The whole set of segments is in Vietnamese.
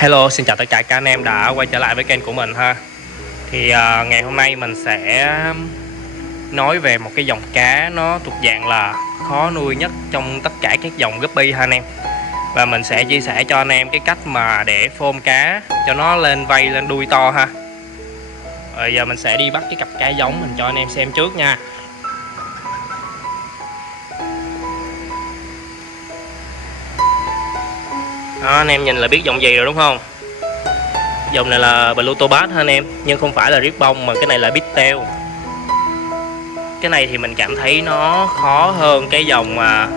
Hello, xin chào tất cả các anh em đã quay trở lại với kênh của mình ha. Thì ngày hôm nay mình sẽ nói về một cái dòng cá nó thuộc dạng là khó nuôi nhất trong tất cả các dòng guppy ha anh em. Và mình sẽ chia sẻ cho anh em cái cách mà để phôm cá cho nó lên vây lên đuôi to ha. Rồi giờ mình sẽ đi bắt cái cặp cá giống mình cho anh em xem trước nha. Đó, anh em nhìn là biết dòng gì rồi đúng không? Dòng này là Pluto Bass ha anh em, nhưng không phải là Ribbon mà cái này là Bigtail. Cái này thì mình cảm thấy nó khó hơn cái dòng mà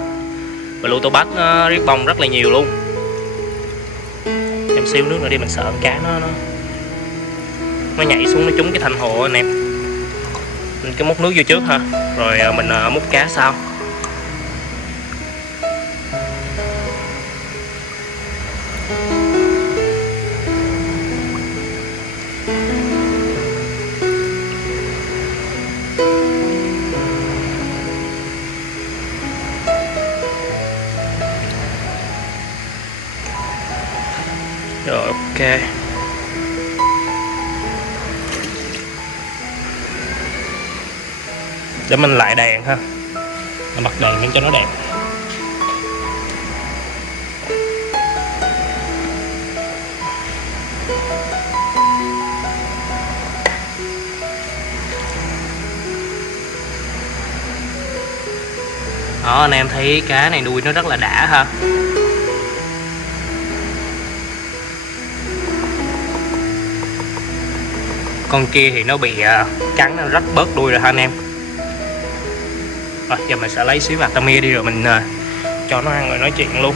Pluto Bass Ribbon rất là nhiều luôn. Em xíu nước nữa đi, mình sợ con cá nó nhảy xuống nó trúng cái thanh hồ anh em. Mình cứ múc nước vô trước ha, rồi mình múc cá sau. Rồi ok. Để mình lại đèn ha. Mình bật đèn lên cho nó đẹp. Đó, anh em thấy cá này nuôi nó rất là đã ha. Con kia thì nó bị cắn, nó rách bớt đuôi rồi ha anh em. Rồi giờ mình sẽ lấy xíu Atamia đi rồi mình cho nó ăn rồi nói chuyện luôn.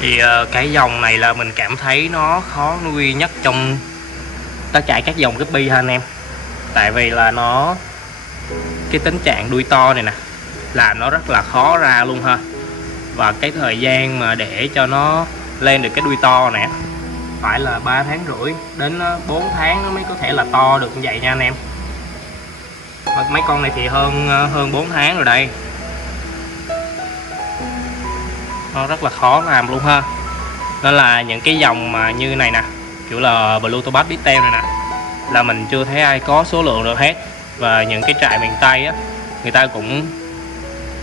Thì cái dòng này là mình cảm thấy nó khó nuôi nhất trong tất cả các dòng guppy ha anh em. Tại vì là nó cái tính trạng đuôi to này nè làm nó rất là khó ra luôn ha. Và cái thời gian mà để cho nó lên được cái đuôi to nè phải là 3 tháng rưỡi đến 4 tháng nó mới có thể là to được như vậy nha anh em. Mấy con này thì hơn 4 tháng rồi đây. Nó rất là khó làm luôn ha. Nên là những cái dòng mà như này nè, kiểu là Pluto Bass Bigtail này nè, là mình chưa thấy ai có số lượng được hết. Và những cái trại miền Tây á, người ta cũng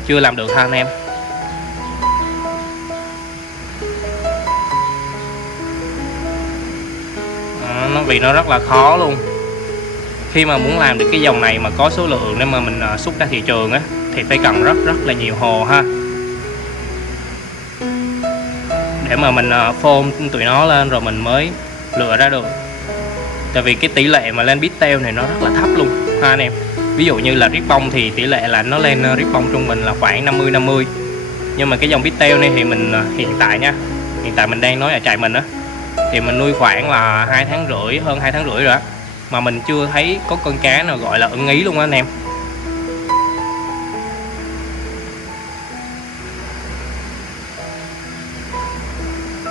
chưa làm được ha anh em. Vì nó rất là khó luôn. Khi mà muốn làm được cái dòng này mà có số lượng để mà mình xuất ra thị trường á, thì phải cần rất là nhiều hồ ha, để mà mình phôm tụi nó lên rồi mình mới lựa ra được. Tại vì cái tỷ lệ mà lên Bigtail này nó rất là thấp luôn ha anh em. Ví dụ như là Ribbon thì tỷ lệ là nó lên Ribbon trung bình là khoảng 50-50. Nhưng mà cái dòng Bigtail này thì mình hiện tại mình đang nói ở trại mình á, thì mình nuôi khoảng là 2 tháng rưỡi, hơn 2 tháng rưỡi rồi á, mà mình chưa thấy có con cá nào gọi là ưng ý luôn á anh em.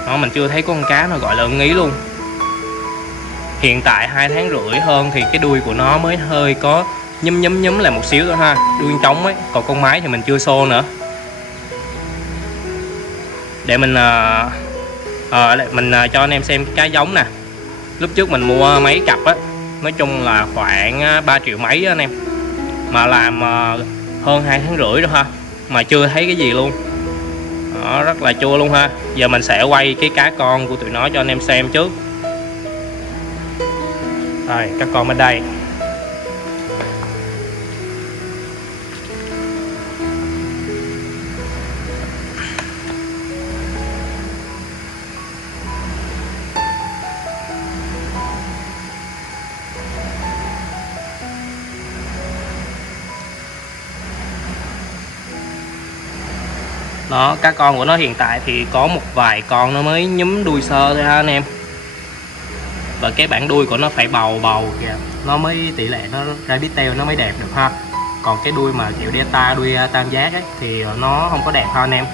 Đó, mình chưa thấy có con cá nào gọi là ưng ý luôn. Hiện tại 2 tháng rưỡi hơn thì cái đuôi của nó mới hơi có nhúm lại một xíu thôi ha, đuôi trống ấy. Còn con mái thì mình chưa xô nữa. Để mình cho anh em xem cá giống nè. Lúc trước mình mua mấy cặp á, nói chung là khoảng 3 triệu mấy á anh em, mà làm hơn 2 tháng rưỡi rồi ha, mà chưa thấy cái gì luôn. Đó, rất là chua luôn ha. Giờ mình sẽ quay cái cá con của tụi nó cho anh em xem trước. Rồi, các con bên đây. Đó, các con của nó hiện tại thì có một vài con nó mới nhúm đuôi sơ thôi ha anh em. Và cái bản đuôi của nó phải bầu kìa, nó mới tỷ lệ nó ra Bigtail nó mới đẹp được ha. Còn cái đuôi mà kiểu delta, đuôi tam giác ấy thì nó không có đẹp ha anh em.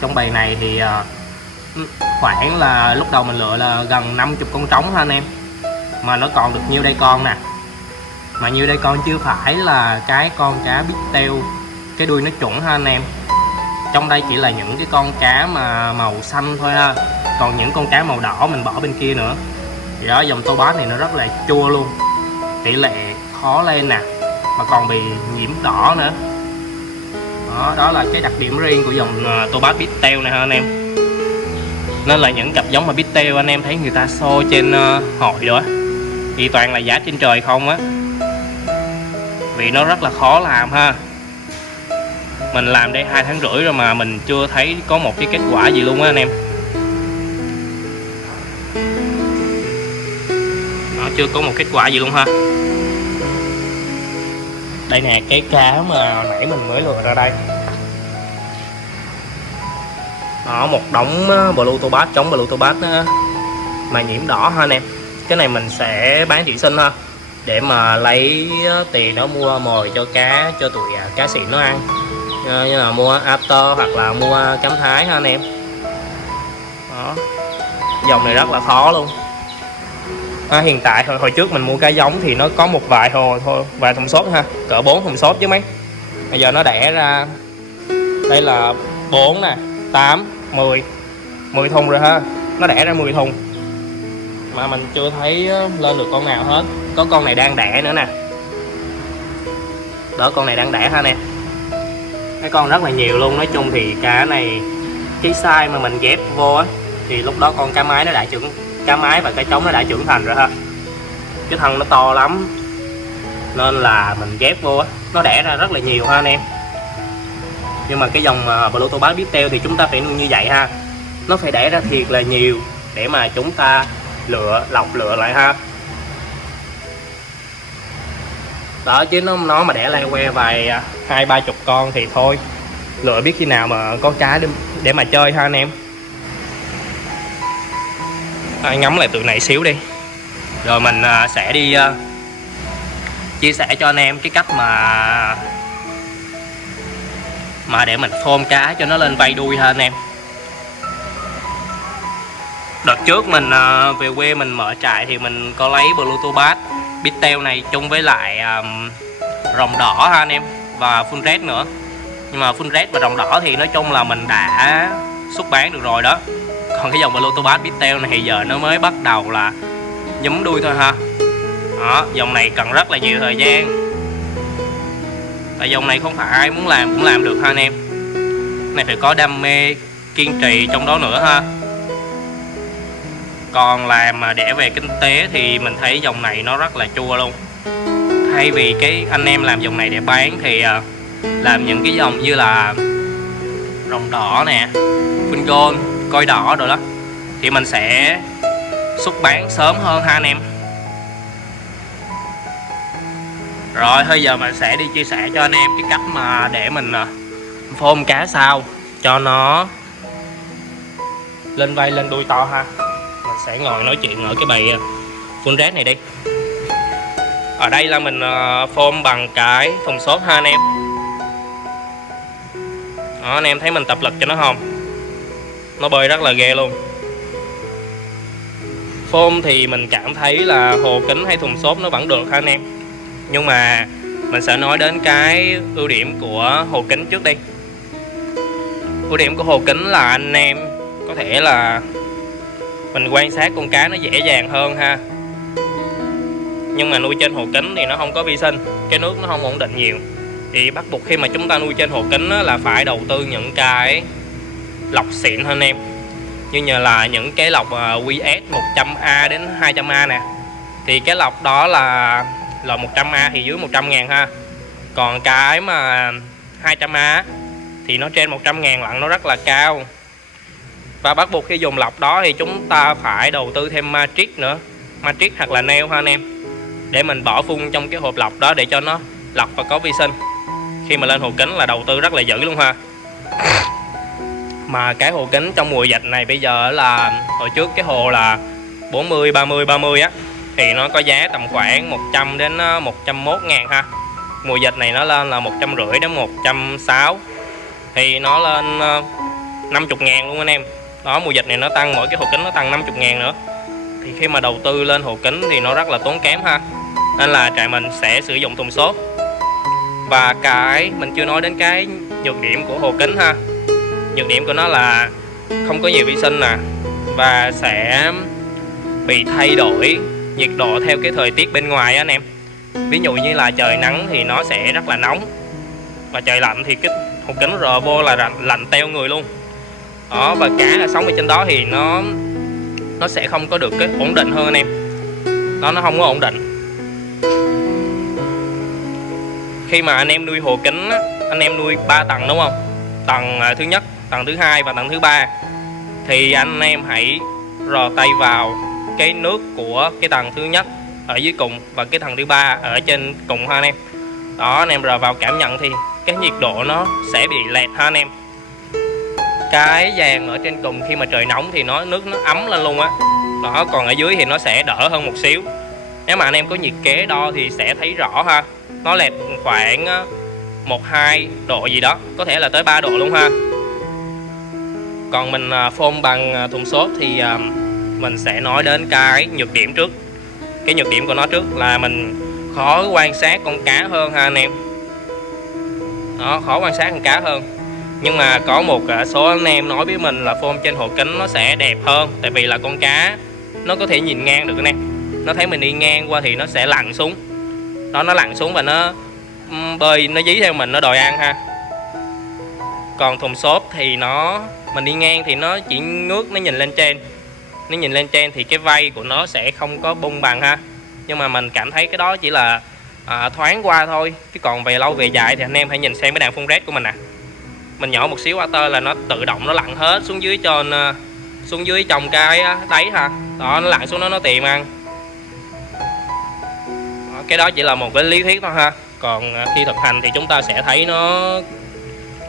Trong bầy này thì khoảng là lúc đầu mình lựa là gần 50 con trống ha anh em, mà nó còn được nhiêu đây con nè, mà nhiêu đây con chưa phải là cái con cá bít teo cái đuôi nó chuẩn ha anh em. Trong đây chỉ là những cái con cá mà màu xanh thôi ha, còn những con cá màu đỏ mình bỏ bên kia nữa. Thì đó, dòng tô bát này nó rất là chua luôn, tỷ lệ khó lên nè, mà còn bị nhiễm đỏ nữa. Đó là cái đặc điểm riêng của dòng tô bát bít teo này ha anh em. Nên là những cặp giống mà bít teo anh em thấy người ta show trên hội đó thì toàn là giá trên trời không á, vì nó rất là khó làm ha. Mình làm đây 2 tháng rưỡi rồi mà mình chưa thấy có một cái kết quả gì luôn á anh em. Nó chưa có một kết quả gì luôn ha. Đây nè, cái cá mà nãy mình mới lựa ra đây. Đó, một đống blue tobass, trống blue tobass mà nhiễm đỏ ha anh em. Cái này mình sẽ bán thủy sinh ha, để mà lấy tiền đó mua mồi cho cá, cho tụi cá xịn nó ăn, như là mua after hoặc là mua cám thái ha anh em. Đó, dòng này rất là khó luôn. Hiện tại hồi trước mình mua cá giống thì nó có một vài hồ thôi, vài thùng xốp ha, cỡ 4 thùng xốp chứ mấy. Bây giờ nó đẻ ra đây là 4 nè, 8, 10 thùng rồi ha, nó đẻ ra 10 thùng mà mình chưa thấy lên được con nào hết. Có con này đang đẻ nữa nè, đó con này đang đẻ ha nè, cái con rất là nhiều luôn. Nói chung thì cá này cái size mà mình ghép vô á thì lúc đó con cá mái nó đã trưởng, cá mái và cá trống nó đã trưởng thành rồi ha, cái thân nó to lắm nên là mình ghép vô á nó đẻ ra rất là nhiều ha anh em. Nhưng mà cái dòng blue tobass bít teo thì chúng ta phải nuôi như vậy ha, nó phải đẻ ra thiệt là nhiều để mà chúng ta lựa lại ha. Đó, chứ nó mà đẻ lai que vài 20-30 con thì thôi, lựa biết khi nào mà có cá để mà chơi ha anh em. Ngắm lại tụi này xíu đi, rồi mình sẽ đi chia sẻ cho anh em cái cách mà để mình phôm cá cho nó lên vây đuôi ha anh em. Đợt trước mình về quê mình mở trại thì mình có lấy blue tobass bít teo này chung với lại rồng đỏ ha anh em, và full red nữa. Nhưng mà full red và rồng đỏ thì nói chung là mình đã xuất bán được rồi đó. Còn cái dòng blue tobass bít teo này thì giờ nó mới bắt đầu là nhúm đuôi thôi ha. Đó, dòng này cần rất là nhiều thời gian, tại dòng này không phải ai muốn làm cũng làm được ha anh em. Này phải có đam mê, kiên trì trong đó nữa ha. Còn làm mà để về kinh tế thì mình thấy dòng này nó rất là chua luôn. Thay vì cái anh em làm dòng này để bán thì làm những cái dòng như là rồng đỏ nè, full gold, coi đỏ rồi đó, thì mình sẽ xuất bán sớm hơn ha anh em. Rồi bây giờ mình sẽ đi chia sẻ cho anh em cái cách mà để mình phôm cá sao cho nó lên vây lên đuôi to ha. Mình sẽ ngồi nói chuyện ở cái bầy full red này đi. Ở đây là mình phôm bằng cái thùng xốp ha anh em. Đó, anh em thấy mình tập lực cho nó không? Nó bơi rất là ghê luôn. Phôm thì mình cảm thấy là hồ kính hay thùng xốp nó vẫn được ha anh em. Nhưng mà mình sẽ nói đến cái ưu điểm của hồ kính trước đi. Ưu điểm của hồ kính là anh em có thể là mình quan sát con cá nó dễ dàng hơn ha. Nhưng mà nuôi trên hồ kính thì nó không có vi sinh, cái nước nó không ổn định nhiều. Thì bắt buộc khi mà chúng ta nuôi trên hồ kính là phải đầu tư những cái lọc xịn hơn em. Như là những cái lọc QS 100A đến 200A nè. Thì cái lọc đó là 100A thì dưới 100.000 ha. Còn cái mà 200A thì nó trên 100.000 lận, nó rất là cao. Và bắt buộc khi dùng lọc đó thì chúng ta phải đầu tư thêm matrix nữa, matrix hoặc là neo ha anh em, để mình bỏ phun trong cái hộp lọc đó để cho nó lọc và có vi sinh. Khi mà lên hồ kính là đầu tư rất là dữ luôn ha. Mà cái hồ kính trong mùa dịch này bây giờ là hồi trước cái hồ là 40 30 30 á thì nó có giá tầm khoảng 100 đến 101.000 ha. Mùa dịch này nó lên là 150 đến 160 thì nó lên 50.000 luôn anh em. Đó, mùa dịch này nó tăng, mỗi cái hồ kính nó tăng 50.000 nữa. Thì khi mà đầu tư lên hồ kính thì nó rất là tốn kém ha. Nên là trại mình sẽ sử dụng thùng xốp. Và cái mình chưa nói đến cái nhược điểm của hồ kính ha. Nhược điểm của nó là không có nhiều vi sinh nè, và sẽ bị thay đổi nhiệt độ theo cái thời tiết bên ngoài á anh em. Ví dụ như là trời nắng thì nó sẽ rất là nóng, và trời lạnh thì cái hồ kính rờ vô là lạnh teo người luôn. Đó, và cá là sống ở trên đó thì nó sẽ không có được cái ổn định hơn anh em. Đó, nó không có ổn định. Khi mà anh em nuôi hồ kính á, anh em nuôi 3 tầng đúng không? Tầng thứ nhất, tầng thứ hai và tầng thứ ba, thì anh em hãy rò tay vào cái nước của cái tầng thứ nhất ở dưới cùng và cái tầng thứ ba ở trên cùng ha anh em. Đó, anh em rò vào cảm nhận thì cái nhiệt độ nó sẽ bị lẹt ha anh em. Cái vàng ở trên cùng khi mà trời nóng thì nước nó ấm lên luôn á. Đó, còn ở dưới thì nó sẽ đỡ hơn một xíu. Nếu mà anh em có nhiệt kế đo thì sẽ thấy rõ ha. Nó lẹt khoảng 1-2 độ gì đó, có thể là tới 3 độ luôn ha. Còn mình phôn bằng thùng xốp thì mình sẽ nói đến cái nhược điểm trước. Cái nhược điểm của nó trước là mình khó quan sát con cá hơn ha anh em. Đó, khó quan sát con cá hơn. Nhưng mà có một số anh em nói với mình là phôn trên hồ kính nó sẽ đẹp hơn. Tại vì là con cá nó có thể nhìn ngang được anh em. Nó thấy mình đi ngang qua thì nó sẽ lặn xuống. Đó, nó lặn xuống và nó bơi, nó dí theo mình, nó đòi ăn ha. Còn thùng xốp thì mình đi ngang thì nó chỉ ngước, nó nhìn lên trên. Nó nhìn lên trên thì cái vây của nó sẽ không có bung bằng ha. Nhưng mà mình cảm thấy cái đó chỉ là thoáng qua thôi. Chứ còn về lâu về dài thì anh em hãy nhìn xem cái đàn phun rét của mình nè. Mình nhỏ một xíu water là nó tự động nó lặn hết xuống dưới xuống dưới trong cái đáy ha. Đó, nó lặn xuống nó tìm ăn. Đó, cái đó chỉ là một cái lý thuyết thôi ha. Còn khi thực hành thì chúng ta sẽ thấy nó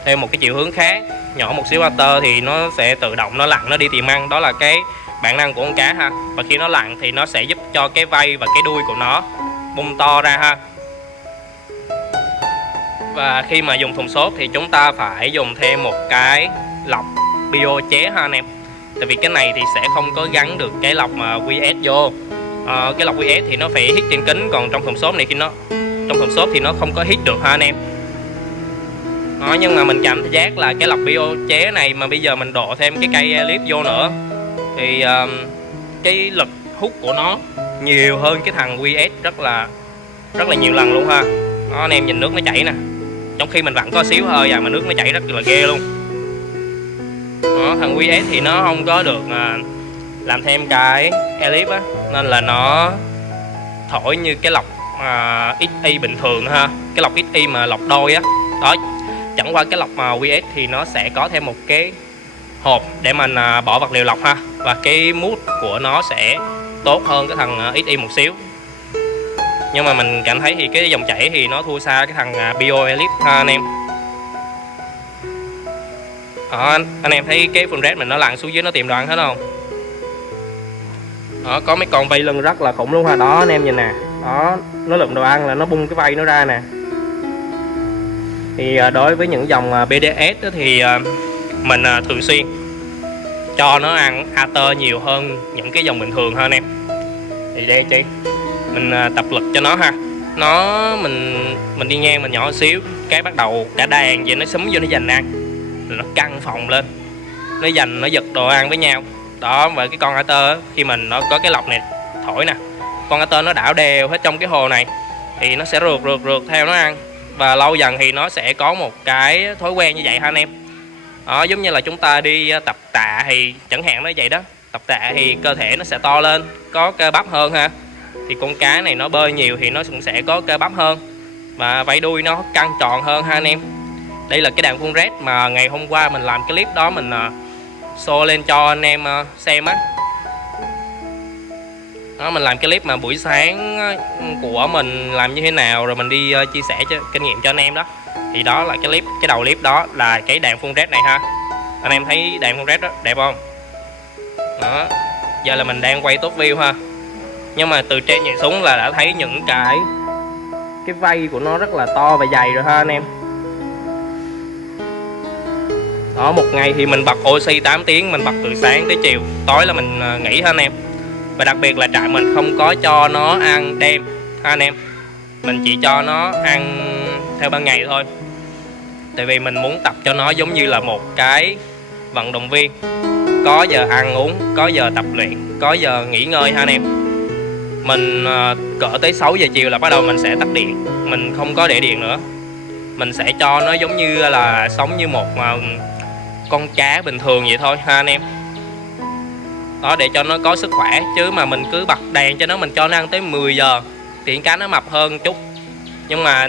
theo một cái chiều hướng khác. Nhỏ một xíu water thì nó sẽ tự động nó lặn, nó đi tìm ăn. Đó là cái bản năng của con cá ha. Và khi nó lặn thì nó sẽ giúp cho cái vây và cái đuôi của nó bung to ra ha. Và khi mà dùng thùng xốp thì chúng ta phải dùng thêm một cái lọc bio chế ha anh em. Tại vì cái này thì sẽ không có gắn được cái lọc QS vô. Cái lọc QS thì nó phải hít trên kính, còn trong thùng xốp này trong thùng xốp thì nó không có hít được ha anh em. Đó, nhưng mà mình cảm giác là cái lọc bio chế này mà bây giờ mình đổ thêm cái cây clip vô nữa thì cái lực hút của nó nhiều hơn cái thằng QS rất là nhiều lần luôn ha. Đó, anh em nhìn nước nó chảy nè, trong khi mình vẫn có xíu hơi mà nước nó chảy rất là ghê luôn. Đó, thằng QS thì nó không có được làm thêm cái elip á, nên là nó thổi như cái lọc XY bình thường ha. Cái lọc XY mà lọc đôi á. Đó, chẳng qua cái lọc QS thì nó sẽ có thêm một cái hộp để mình bỏ vật liệu lọc ha. Và cái mút của nó sẽ tốt hơn cái thằng XY một xíu. Nhưng mà mình cảm thấy thì cái dòng chảy thì nó thua xa cái thằng Bio Elite ha anh em. Đó, anh em thấy cái phun rét mình nó lặn xuống dưới nó tìm đồ ăn hết không? Đó, có mấy con vây lưng rất là khủng luôn ha. Đó, anh em nhìn nè. Đó, nó lượm đồ ăn là nó bung cái vây nó ra nè. Thì đối với những dòng BDS thì mình thường xuyên cho nó ăn ATER nhiều hơn những cái dòng bình thường ha anh em. Thì đây chị, mình tập lực cho nó ha. Mình đi ngang mình nhỏ một xíu, cái bắt đầu cả đàn vậy nó xúm vô nó giành ăn, rồi nó căng phòng lên, nó giành, nó giật đồ ăn với nhau. Đó, và cái con ATER khi mình nó có cái lọc này thổi nè, con ATER nó đảo đều hết trong cái hồ này thì nó sẽ rượt theo nó ăn. Và lâu dần thì nó sẽ có một cái thói quen như vậy ha anh em. Đó, giống như là chúng ta đi tập tạ thì chẳng hạn nó vậy đó. Tập tạ thì cơ thể nó sẽ to lên, có cơ bắp hơn ha. Thì con cá này nó bơi nhiều thì nó cũng sẽ có cơ bắp hơn, và vảy đuôi nó căng tròn hơn ha anh em. Đây là cái đàn phun rét mà ngày hôm qua mình làm cái clip đó, mình show lên cho anh em xem á. Đó, mình làm cái clip mà buổi sáng của mình làm như thế nào, rồi mình đi chia sẻ cho kinh nghiệm cho anh em đó. Thì đó là cái đầu clip đó là cái đàn phun rét này ha. Anh em thấy đàn phun rét đó đẹp không? Đó, giờ là mình đang quay top view ha. Nhưng mà từ trên nhìn xuống là đã thấy những cái vây của nó rất là to và dày rồi ha anh em. Đó, một ngày thì mình bật oxy 8 tiếng, mình bật từ sáng tới chiều, tối là mình nghỉ ha anh em. Và đặc biệt là trại mình không có cho nó ăn đêm ha anh em, mình chỉ cho nó ăn theo ban ngày thôi. Tại vì mình muốn tập cho nó giống như là một cái vận động viên, có giờ ăn uống, có giờ tập luyện, có giờ nghỉ ngơi ha anh em. Mình cỡ tới 6 giờ chiều là bắt đầu mình sẽ tắt điện, mình không có để điện nữa. Mình sẽ cho nó giống như là sống như một con cá bình thường vậy thôi ha anh em. Đó, để cho nó có sức khỏe, chứ mà mình cứ bật đèn cho nó, mình cho nó ăn tới 10 giờ thì cá nó mập hơn chút, nhưng mà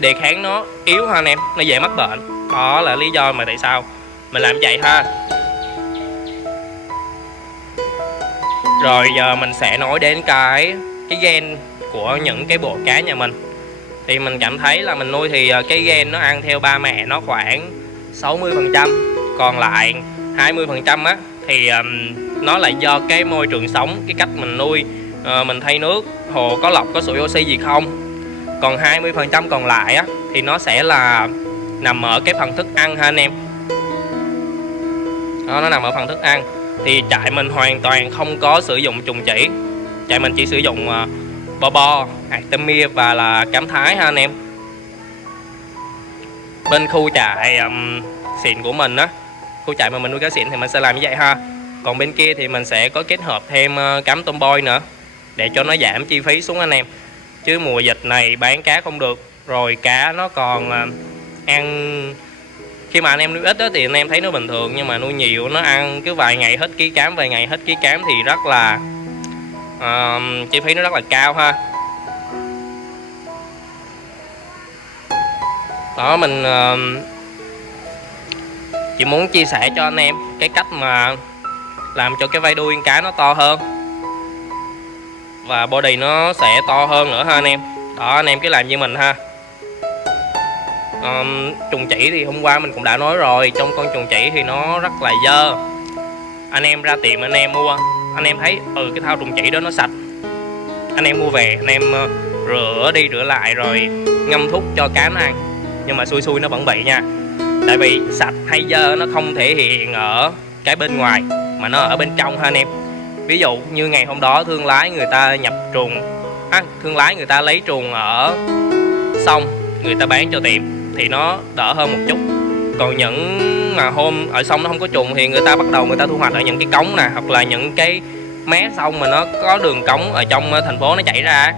đề kháng nó yếu ha anh em, nó dễ mắc bệnh. Đó là lý do mà tại sao mình làm vậy ha. Rồi giờ mình sẽ nói đến cái gen của những cái bộ cá nhà mình. Thì mình cảm thấy là mình nuôi thì cái gen nó ăn theo ba mẹ nó khoảng 60%, còn lại 20% á thì nó là do cái môi trường sống, cái cách mình nuôi, mình thay nước, hồ có lọc, có sủi oxy gì không. Còn 20% còn lại á thì nó sẽ là nằm ở cái phần thức ăn ha anh em. Đó, nó nằm ở phần thức ăn. Thì trại mình hoàn toàn không có sử dụng trùng chỉ, trại mình chỉ sử dụng bo, Artemia và là cám Thái ha anh em. Bên khu trại xịn của mình á, khu trại mà mình nuôi cá xịn thì mình sẽ làm như vậy ha. Còn bên kia thì mình sẽ có kết hợp thêm cám Tomboy nữa để cho nó giảm chi phí xuống anh em. Chứ mùa dịch này bán cá không được, rồi cá nó còn ăn, khi mà anh em nuôi ít đó thì anh em thấy nó bình thường, nhưng mà nuôi nhiều nó ăn cứ vài ngày hết ký cám, vài ngày hết ký cám thì rất là chi phí nó rất là cao ha. Đó, mình chỉ muốn chia sẻ cho anh em cái cách mà làm cho cái vai đuôi cá nó to hơn và body nó sẽ to hơn nữa ha anh em. Đó, anh em cứ làm như mình ha. Trùng chỉ thì hôm qua mình cũng đã nói rồi, trong con trùng chỉ thì nó rất là dơ. Anh em ra tiệm anh em mua, anh em thấy cái thao trùng chỉ đó nó sạch, anh em mua về anh em rửa đi rửa lại rồi ngâm thuốc cho cá nó ăn, nhưng mà xui nó vẫn bị nha. Tại vì sạch hay dơ nó không thể hiện ở cái bên ngoài mà nó ở bên trong ha anh em. Ví dụ như ngày hôm đó thương lái người ta nhập truồng, thương lái người ta lấy truồng ở sông người ta bán cho tiệm thì nó đỡ hơn một chút. Còn những mà hôm ở sông nó không có truồng thì người ta bắt đầu người ta thu hoạch ở những cái cống nè, hoặc là những cái mé sông mà nó có đường cống ở trong thành phố nó chảy ra.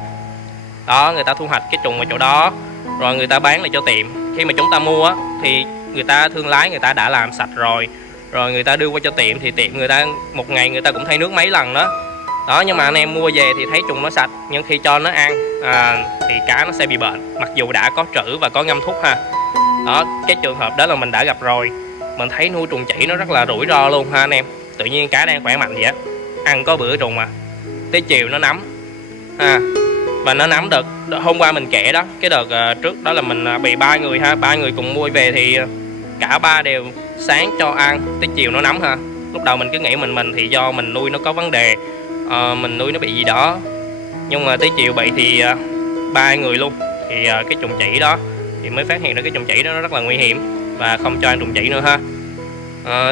Đó, người ta thu hoạch cái truồng ở chỗ đó rồi người ta bán lại cho tiệm. Khi mà chúng ta mua thì người ta thương lái người ta đã làm sạch rồi người ta đưa qua cho tiệm, thì tiệm người ta một ngày người ta cũng thay nước mấy lần đó. Đó, nhưng mà anh em mua về thì thấy trùng nó sạch, nhưng khi cho nó ăn thì cá nó sẽ bị bệnh, mặc dù đã có trữ và có ngâm thuốc ha. Đó, cái trường hợp đó là mình đã gặp rồi. Mình thấy nuôi trùng chỉ nó rất là rủi ro luôn ha anh em. Tự nhiên cá đang khỏe mạnh vậy á, ăn có bữa trùng mà tới chiều nó nấm và nó nấm đợt hôm qua mình kể đó, cái đợt trước đó là mình bị 3 người ha, 3 người cùng mua về thì cả ba đều sáng cho ăn tới chiều nó nấm ha. Lúc đầu mình cứ nghĩ mình thì do mình nuôi nó có vấn đề, mình nuôi nó bị gì đó, nhưng mà tới chiều bị thì 3 người luôn. Thì cái trùng chỉ đó thì mới phát hiện ra cái trùng chỉ đó nó rất là nguy hiểm và không cho ăn trùng chỉ nữa ha.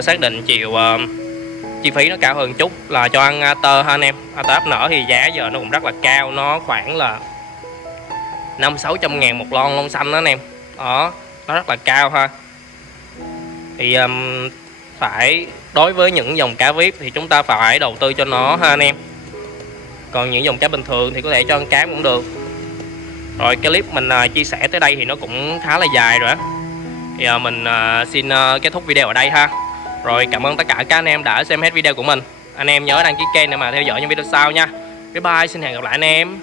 Xác định chiều chi phí nó cao hơn chút là cho ăn tơ ha anh em. Tơ ấp nở thì giá giờ nó cũng rất là cao, nó khoảng là 500-600 ngàn một lon xanh đó anh em. Đó, nó rất là cao ha. Thì phải đối với những dòng cá VIP thì chúng ta phải đầu tư cho nó ha anh em. Còn những dòng cá bình thường thì có thể cho ăn cám cũng được. Rồi cái clip mình chia sẻ tới đây thì nó cũng khá là dài rồi á. Thì mình xin kết thúc video ở đây ha. Rồi cảm ơn tất cả các anh em đã xem hết video của mình. Anh em nhớ đăng ký kênh để mà theo dõi những video sau nha. Bye bye, xin hẹn gặp lại anh em.